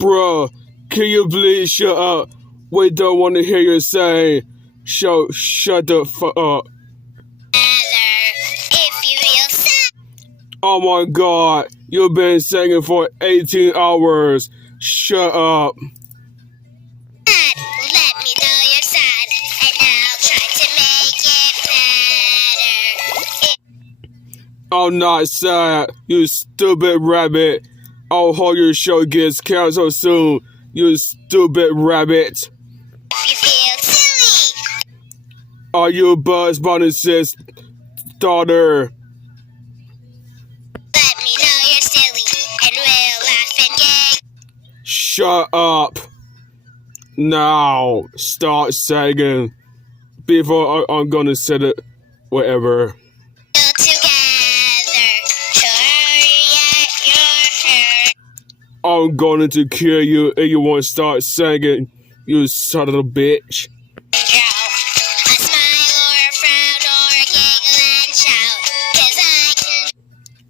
Bruh, can you please shut up? We don't want to hear you say, shut the fuck up. If you feel sad, Oh my god, you've been singing for 18 hours. Shut up. let me know you're sad, and I'll try to make it better. I'm not sad, you stupid rabbit. I hope your show gets canceled soon, you stupid rabbit. If you feel silly, Are you Bugs Bunny's daughter? let me know you're silly, and we'll laugh and giggle. Shut up. Now, start singing. Before I'm gonna say it, whatever. Together, I'm going to kill you if you want to start singing, you son of a bitch. a smile or a frown or a giggle and shout, 'cause I can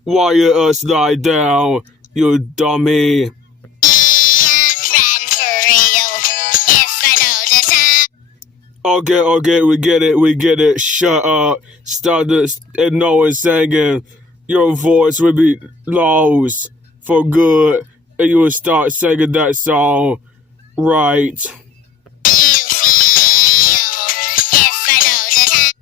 Why you us lie down, you dummy? be a friend for real. If I know the time, Okay, we get it. Shut up. Stop this and no one singing. Your voice will be lost for good, and you will start singing that song right. you feel. If I know the time,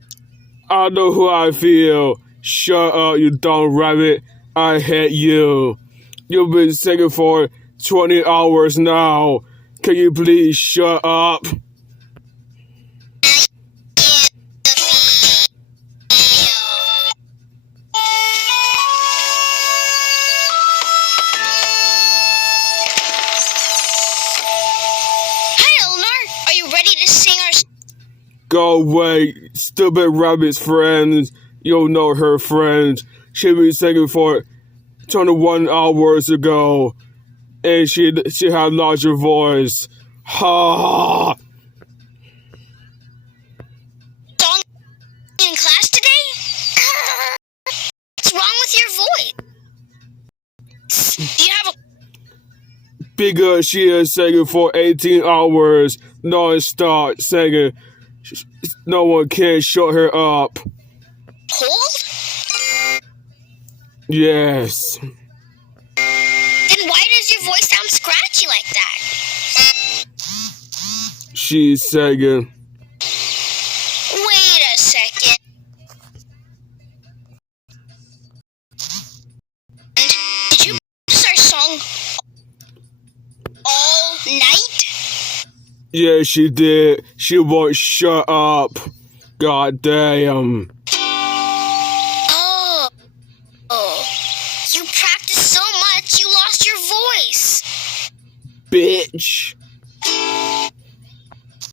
I know who I feel. Shut up, you dumb rabbit. I hate you. You've been singing for 20 hours now. Can you please shut up? Hi, Elinor. Are you ready to sing our Go away, stupid rabbit's friends. You know her friends. She been singing for 21 hours ago, and she had lost her voice. Ha! song in class today? What's wrong with your voice? Do you have a Because she is singing for 18 hours non-stop singing. No one can shut her up. cold? Yes. Then why does your voice sound scratchy like that? She's singing. Wait a second. Did you practice our song all night? Yeah, she did. She won't shut up. God damn. Oh, you practiced so much you lost your voice. Bitch.